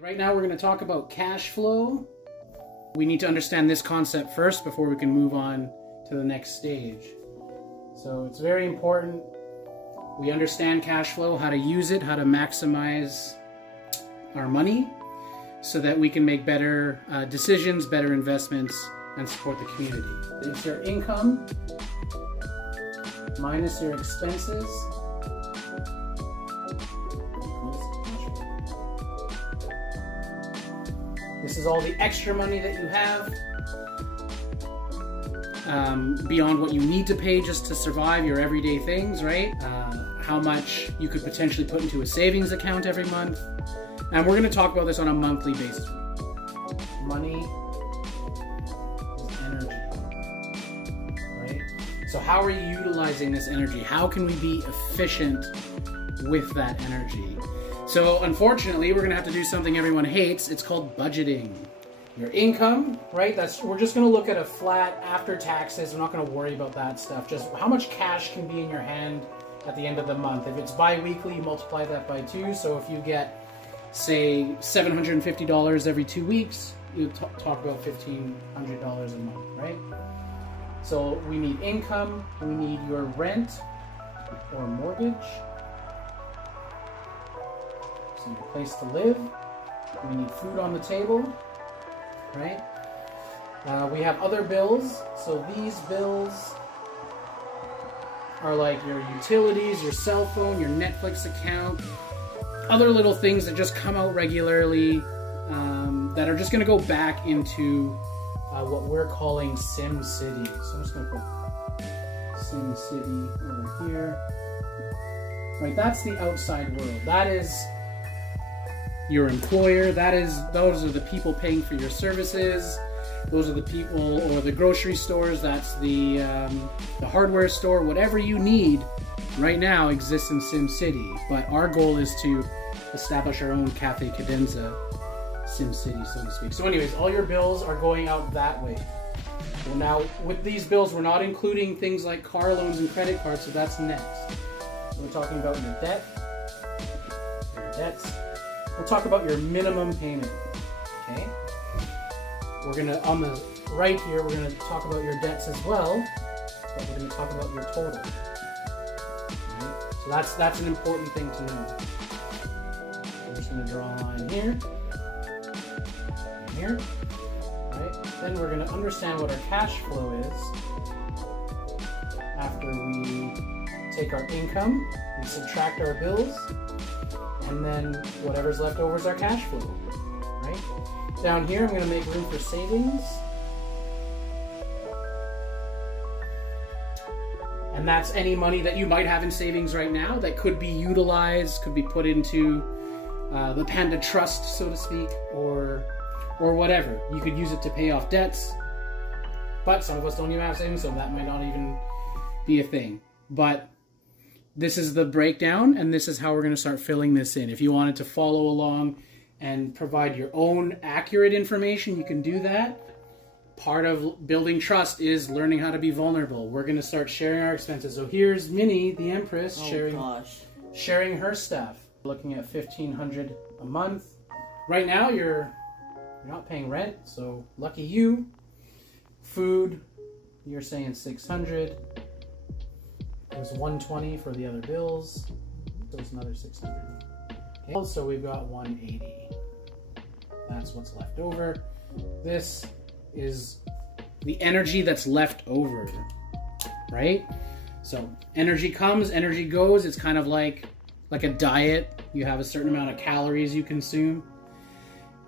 Right now we're going to talk about cash flow. We need to understand this concept first before we can move on to the next stage. So it's very important we understand cash flow, how to use it, how to maximize our money so that we can make better decisions, better investments, and support the community. It's your income minus your expenses. This is all the extra money that you have beyond what you need to pay just to survive your everyday things, right? How much you could potentially put into a savings account every month. And we're going to talk about this on a monthly basis. Money is energy, right? So how are you utilizing this energy? How can we be efficient with that energy? So unfortunately, we're going to have to do something everyone hates. It's called budgeting. Your income, right? We're just going to look at a flat after taxes. We're not going to worry about that stuff. Just how much cash can be in your hand at the end of the month. If it's bi-weekly, you multiply that by 2. So if you get, say, $750 every 2 weeks, you talk about $1,500 a month, right? So we need income. We need your rent or mortgage. So your place to live. We need food on the table, right? We have other bills. So these bills are like your utilities, your cell phone, your Netflix account, other little things that just come out regularly that are just going to go back into what we're calling Sim City. So I'm just going to put Sim City over here. Right, that's the outside world. That is your employer. Those are the people paying for your services. Those are the people, or the grocery stores. That's the hardware store. Whatever you need right now exists in Sim City. But our goal is to establish our own Cafe Cadenza Sim City, so to speak. So anyways, all your bills are going out that way. Well, now with these bills, we're not including things like car loans and credit cards, so that's next. So we're talking about your debt, your debts. We'll talk about your minimum payment, okay? We're gonna, on the right here, we're gonna talk about your debts as well, but we're gonna talk about your total. Right? So that's an important thing to know. I'm just gonna draw a line here, and here, right? Then we're gonna understand what our cash flow is after we take our income, we subtract our bills, and then whatever's left over is our cash flow, right? Down here, I'm going to make room for savings. And that's any money that you might have in savings right now that could be utilized, could be put into the Panda Trust, so to speak, or whatever. You could use it to pay off debts, but some of us don't even have savings, so that might not even be a thing. But this is the breakdown, and this is how we're going to start filling this in. If you wanted to follow along and provide your own accurate information, you can do that. Part of building trust is learning how to be vulnerable. We're going to start sharing our expenses. So here's Minnie, the Empress, sharing her stuff. Looking at $1,500 a month. Right now, you're not paying rent, so lucky you. Food, you're saying $600. There's $120 for the other bills. There's another $600. Okay. So we've got $180. That's what's left over. This is the energy that's left over, right? So energy comes, energy goes. It's kind of like a diet. You have a certain amount of calories you consume.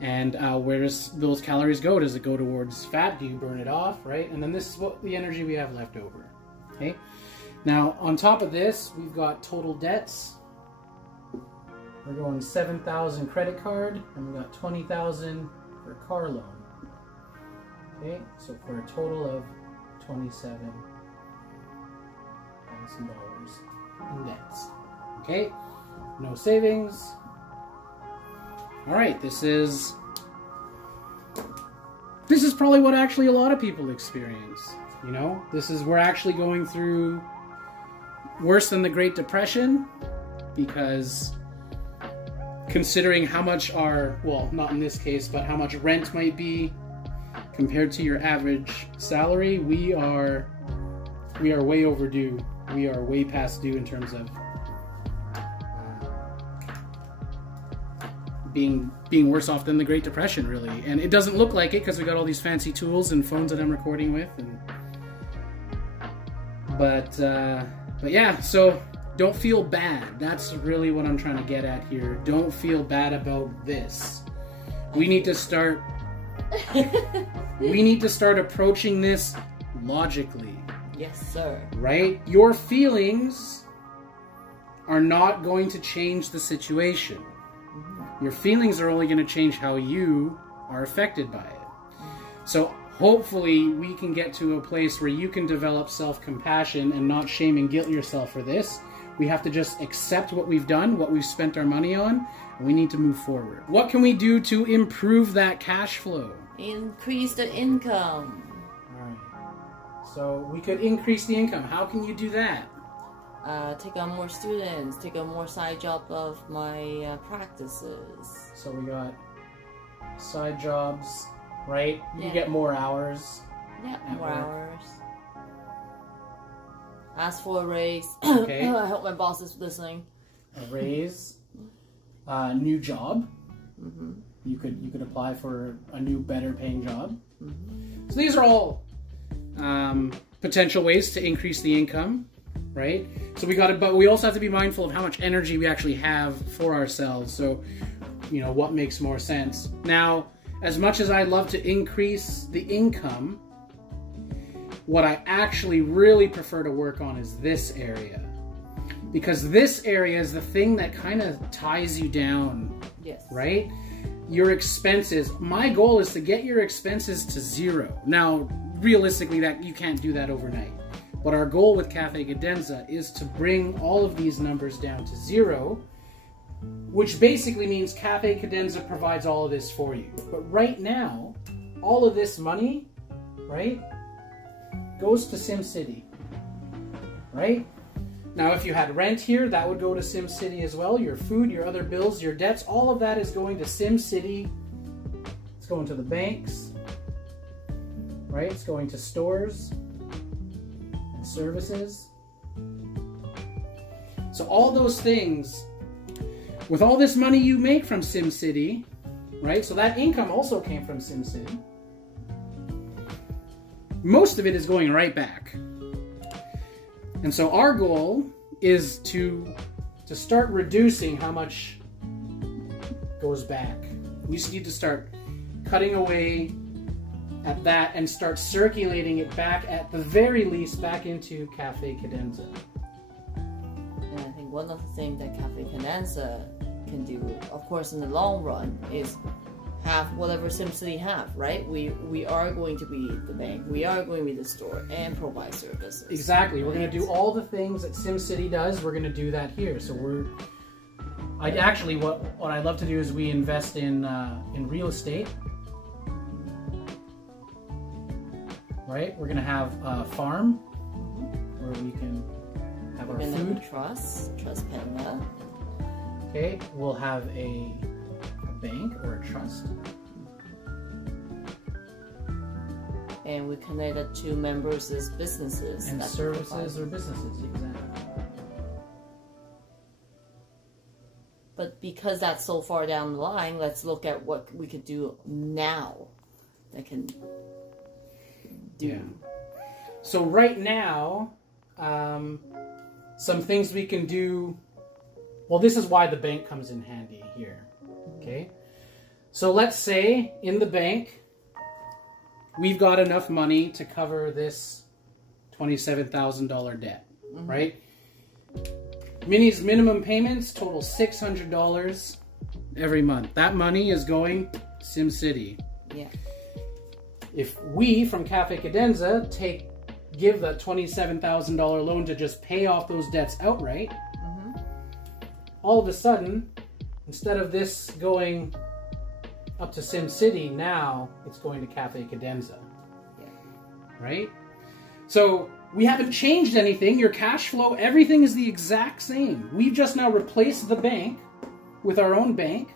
And where does those calories go? Does it go towards fat? Do you burn it off, right? And then this is what the energy we have left over, okay? Now, on top of this, we've got total debts. We're going 7,000 credit card, and we've got 20,000 for car loan. Okay, so for a total of $27,000 in debts. Okay, no savings. All right, this is probably what actually a lot of people experience. You know, we're actually going through worse than the Great Depression, because considering how much our, well, not in this case, but how much rent might be compared to your average salary, we are way overdue. We are way past due in terms of being worse off than the Great Depression, really. And it doesn't look like it because we got all these fancy tools and phones that I'm recording with. But yeah, so don't feel bad. That's really what I'm trying to get at here. Don't feel bad about this. We need to start approaching this logically. Yes, sir. Right? Your feelings are not going to change the situation. Mm-hmm. Your feelings are only going to change how you are affected by it. So hopefully we can get to a place where you can develop self-compassion and not shame and guilt yourself for this. We have to just accept what we've done, what we've spent our money on, and we need to move forward. What can we do to improve that cash flow? Increase the income. All right. So we could increase the income. How can you do that? Take on more students, take on more side job of my practices. So we got side jobs, right? You get more hours. Yeah, more hours. Ask for a raise. Okay. I hope my boss is listening. A raise. New job. Mm-hmm. You could apply for a new, better paying job. Mm-hmm. So these are all potential ways to increase the income, right? So but we also have to be mindful of how much energy we actually have for ourselves. So, you know, what makes more sense. Now, as much as I love to increase the income, what I actually really prefer to work on is this area. Because this area is the thing that kind of ties you down. Yes. Right? Your expenses. My goal is to get your expenses to zero. Now, realistically, that you can't do that overnight. But our goal with Cafe Cadenza is to bring all of these numbers down to zero, which basically means Cafe Cadenza provides all of this for you. But right now, all of this money, right, goes to SimCity, right? Now, if you had rent here, that would go to SimCity as well. Your food, your other bills, your debts, all of that is going to SimCity. It's going to the banks, right? It's going to stores and services. So all those things, with all this money you make from SimCity, right? So that income also came from SimCity. Most of it is going right back. And so our goal is to start reducing how much goes back. We just need to start cutting away at that and start circulating it back, at the very least, back into Cafe Cadenza. And I think one of the things that Cafe Cadenza can do, of course, in the long run, is have whatever SimCity have, right? We are going to be the bank, we are going to be the store, and provide services. Exactly. We're going to do all the things that SimCity does. We're going to do that here. So what I love to do is we invest in real estate. Right? We're going to have a farm where we can have our food. Trust Panda. Okay. We'll have a bank or a trust. And we connected to members as businesses. And services or businesses, exactly. But because that's so far down the line, let's look at what we could do now that can do. Yeah. So right now, some things we can do. Well, this is why the bank comes in handy here. Okay, so let's say in the bank we've got enough money to cover this $27,000 debt, right? Minnie's minimum payments total $600 every month. That money is going SimCity. Yeah. If we from Cafe Cadenza give that $27,000 loan to just pay off those debts outright, all of a sudden, instead of this going up to SimCity, now it's going to Cafe Cadenza. Yeah. Right? So we haven't changed anything. Your cash flow, everything is the exact same. We've just now replaced the bank with our own bank,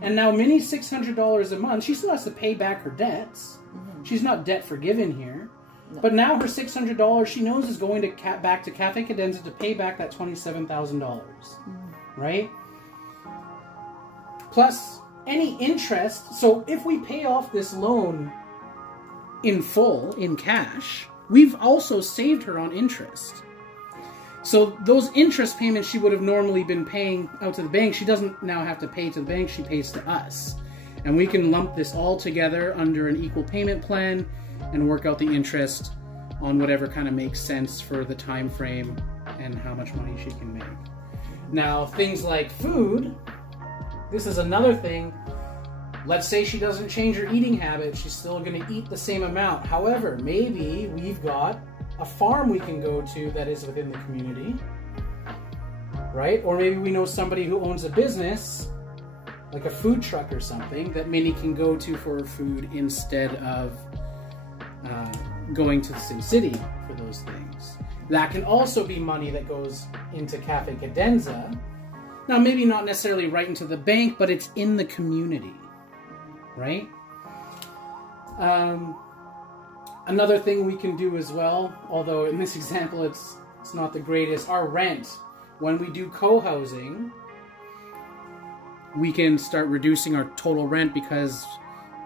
and now Minnie's $600 a month. She still has to pay back her debts. She's not debt forgiven here. No. But now her $600 she knows is going to back to Cafe Cadenza to pay back that $27,000, right? Plus any interest. So if we pay off this loan in full, in cash, we've also saved her on interest. So those interest payments she would have normally been paying out to the bank, she doesn't now have to pay to the bank, she pays to us. And we can lump this all together under an equal payment plan and work out the interest on whatever kind of makes sense for the time frame and how much money she can make. Now, things like food, this is another thing. Let's say she doesn't change her eating habits, she's still going to eat the same amount. However, maybe we've got a farm we can go to that is within the community, right? Or maybe we know somebody who owns a business, like a food truck or something, that Minnie can go to for her food instead of going to the Sim City for those things. That can also be money that goes into Cafe Cadenza. Now, maybe not necessarily right into the bank, but it's in the community, right? Another thing we can do as well, although in this example it's not the greatest, our rent. When we do co-housing, we can start reducing our total rent, because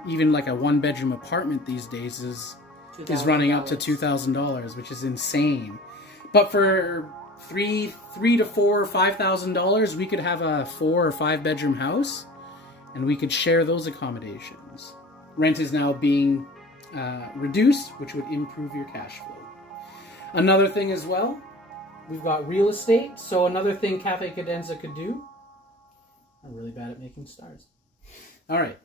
even like a one-bedroom apartment these days is running up to $2,000, which is insane. But for $3,000 to $4,000 or $5,000, we could have a 4 or 5 bedroom house, and we could share those accommodations. Rent is now being reduced, which would improve your cash flow. Another thing as well, we've got real estate. So another thing Cafe Cadenza could do. I'm really bad at making stars. All right.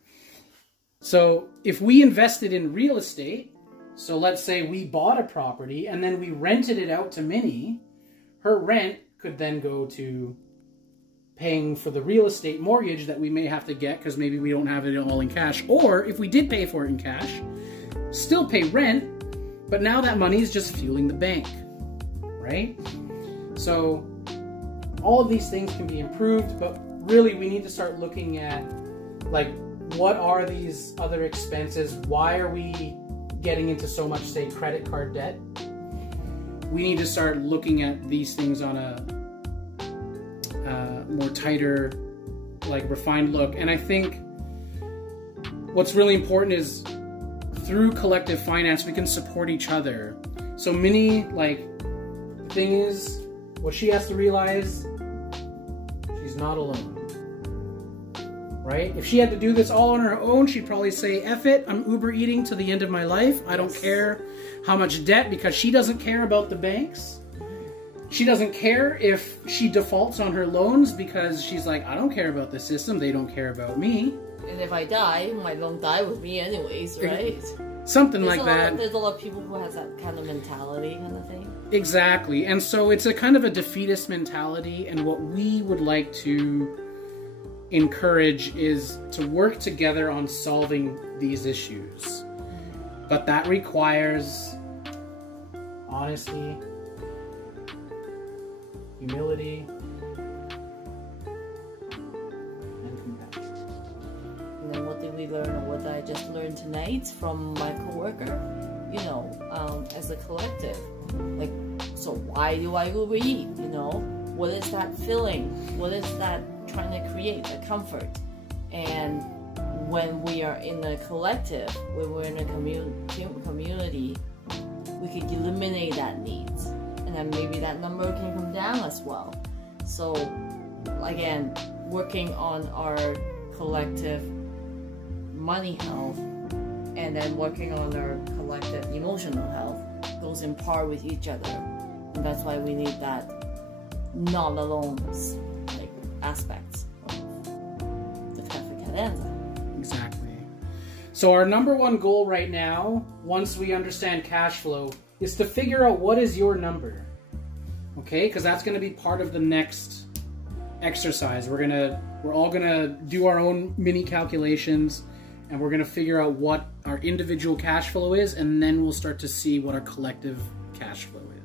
So if we invested in real estate, so let's say we bought a property and then we rented it out to Minnie, her rent could then go to paying for the real estate mortgage that we may have to get because maybe we don't have it all in cash. Or if we did pay for it in cash, still pay rent, but now that money is just fueling the bank, right? So all of these things can be improved, but really we need to start looking at, like, what are these other expenses? Why are we getting into so much, say, credit card debt? We need to start looking at these things on a more tighter, like, refined look. And I think what's really important is through collective finance, we can support each other. So Minnie, like, the thing is, what she has to realize, she's not alone, right? If she had to do this all on her own, she'd probably say, F it, I'm Uber eating to the end of my life. I don't care how much debt, because she doesn't care about the banks. She doesn't care if she defaults on her loans, because she's like, I don't care about the system. They don't care about me. And if I die, my loan die with me anyways, right? Something like that. There's a lot of people who has that kind of mentality kind of thing. Exactly. And so it's a kind of a defeatist mentality, and what we would like to encourage is to work together on solving these issues. But that requires honesty, humility, and compassion. And then what did we learn, or what I just learned tonight from my coworker? You know, as a collective, like, so why do I overeat? You know, what is that feeling? What is that trying to create? A comfort. And when we are in a collective, when we're in a community, we can eliminate that needs, and then maybe that number can come down as well. So again, working on our collective money health, and then working on our collective emotional health goes in par with each other, and that's why we need that not alone, like, aspects of the Cafe Cadenza. Exactly. So our number one goal right now, once we understand cash flow, is to figure out what is your number. Okay? Because that's going to be part of the next exercise. We're all gonna do our own mini calculations, and we're gonna figure out what our individual cash flow is, and then we'll start to see what our collective cash flow is.